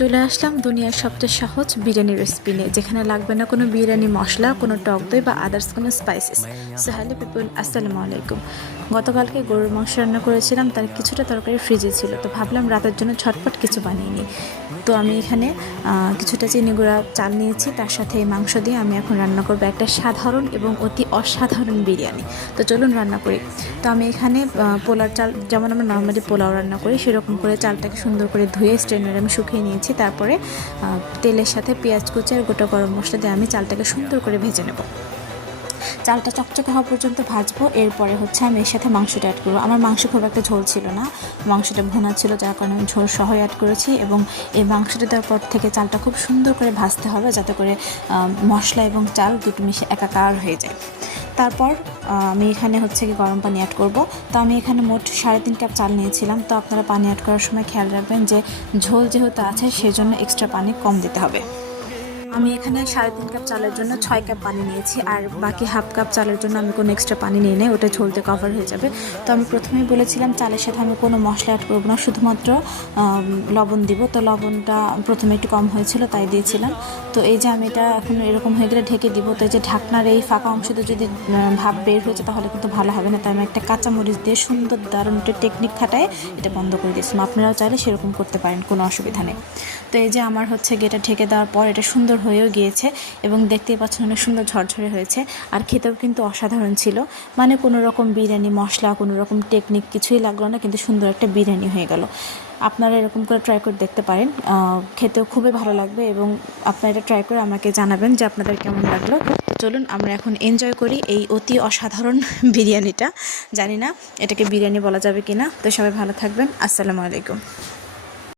চলে আসলাম দুনিয়ার সবচেয়ে সহজ বিরিয়ানি রেসিপি নিয়ে, যেখানে লাগবে না কোনো বিরিয়ানি মশলা, কোনো টক দই বা আদার্স কোনো স্পাইসেস। সো হ্যালো পিপল, আসসালামু আলাইকুম। গতকালকে গরুর মাংস রান্না করেছিলাম, তার কিছুটা তরকারি ফ্রিজে ছিল, তো ভাবলাম রাতের জন্য ঝটপট কিছু বানিয়ে নিই। তো আমি এখানে কিছুটা চিনি গুঁড়া চাল নিয়েছি, তার সাথে এই মাংস দিয়ে আমি এখন রান্না করবো একটা সাধারণ এবং অতি অসাধারণ বিরিয়ানি। তো চলুন রান্না করি। তো আমি এখানে পোলার চাল, যেমন আমরা নর্মালি পোলাও রান্না করি সেরকম করে চালটাকে সুন্দর করে ধুয়ে স্ট্রেনারে আমি শুকিয়ে নিয়েছি। তারপরে তেলের সাথে পেঁয়াজ কুচি আর গোটা গরম মশলা দিয়ে আমি চালটাকে সুন্দর করে ভেজে নেব। চালটা চকচকে হওয়া পর্যন্ত ভাজবো। এরপরে হচ্ছে আমি এর সাথে মাংসটা অ্যাড করবো। আমার মাংস খুব একটা ঝোল ছিল না, মাংসটা ভুনা ছিল, যার কারণে আমি ঝোল সহ অ্যাড করেছি। এবং এই মাংসটা দেওয়ার পর থেকে চালটা খুব সুন্দর করে ভাজতে হবে, যাতে করে মশলা এবং চাল দুটো মিশে একাকার হয়ে যায়। তারপর আমি এখানে হচ্ছে কি গরম পানি অ্যাড করব। তো আমি এখানে মোট 3.5 কাপ চাল নিয়েছিলাম। তো আপনারা পানি অ্যাড করার সময় খেয়াল রাখবেন যে ঝোল যেহেতু আছে সেজন্য এক্সট্রা পানি কম দিতে হবে। আমি এখানে 3.5 কাপ চালের জন্য 6 কাপ পানি নিয়েছি, আর বাকি হাফ কাপ চালের জন্য আমি কোনো এক্সট্রা পানি নিয়ে নেই, ওটা ঝোলতে কভার হয়ে যাবে। তো আমি প্রথমেই বলেছিলাম চালের সাথে আমি কোনো মশলা অ্যাড করবো না, শুধুমাত্র লবণ দিব। তো লবণটা প্রথমে একটু কম হয়েছিল তাই দিয়েছিলাম। তো এই যে আমি এটা এখন এরকম হয়ে গেলে ঢেকে দিব। তো এই যে ঢাকনার এই ফাঁকা অংশতে যদি ভাপ বের হয়েছে তাহলে কিন্তু ভালো হবে না, তাই আমি একটা কাঁচামরিচ দিয়ে সুন্দর দারুণ একটা টেকনিক খাটায় এটা বন্ধ করে দিয়েছিলাম। আপনারাও চাইলে সেরকম করতে পারেন, কোনো অসুবিধা নেই। তো এই যে আমার হচ্ছে এটা ঢেকে দেওয়ার পর এটা সুন্দর হয়েও গিয়েছে এবং দেখতেই পাচ্ছেন অনেক সুন্দর ঝরঝরে হয়েছে, আর খেতেও কিন্তু অসাধারণ ছিল। মানে কোনো রকম বিরিয়ানি মশলা, কোনো রকম টেকনিক কিছুই লাগলো না, কিন্তু সুন্দর একটা বিরিয়ানি হয়ে গেল। আপনারা এরকম করে ট্রাই করে দেখতে পারেন, খেতেও খুবই ভালো লাগবে। এবং আপনারা এটা ট্রাই করে আমাকে জানাবেন যে আপনাদের কেমন লাগলো। চলুন আমরা এখন এনজয় করি এই অতি অসাধারণ বিরিয়ানিটা। জানি না এটাকে বিরিয়ানি বলা যাবে কিনা। তো সবাই ভালো থাকবেন, আসসালামু আলাইকুম।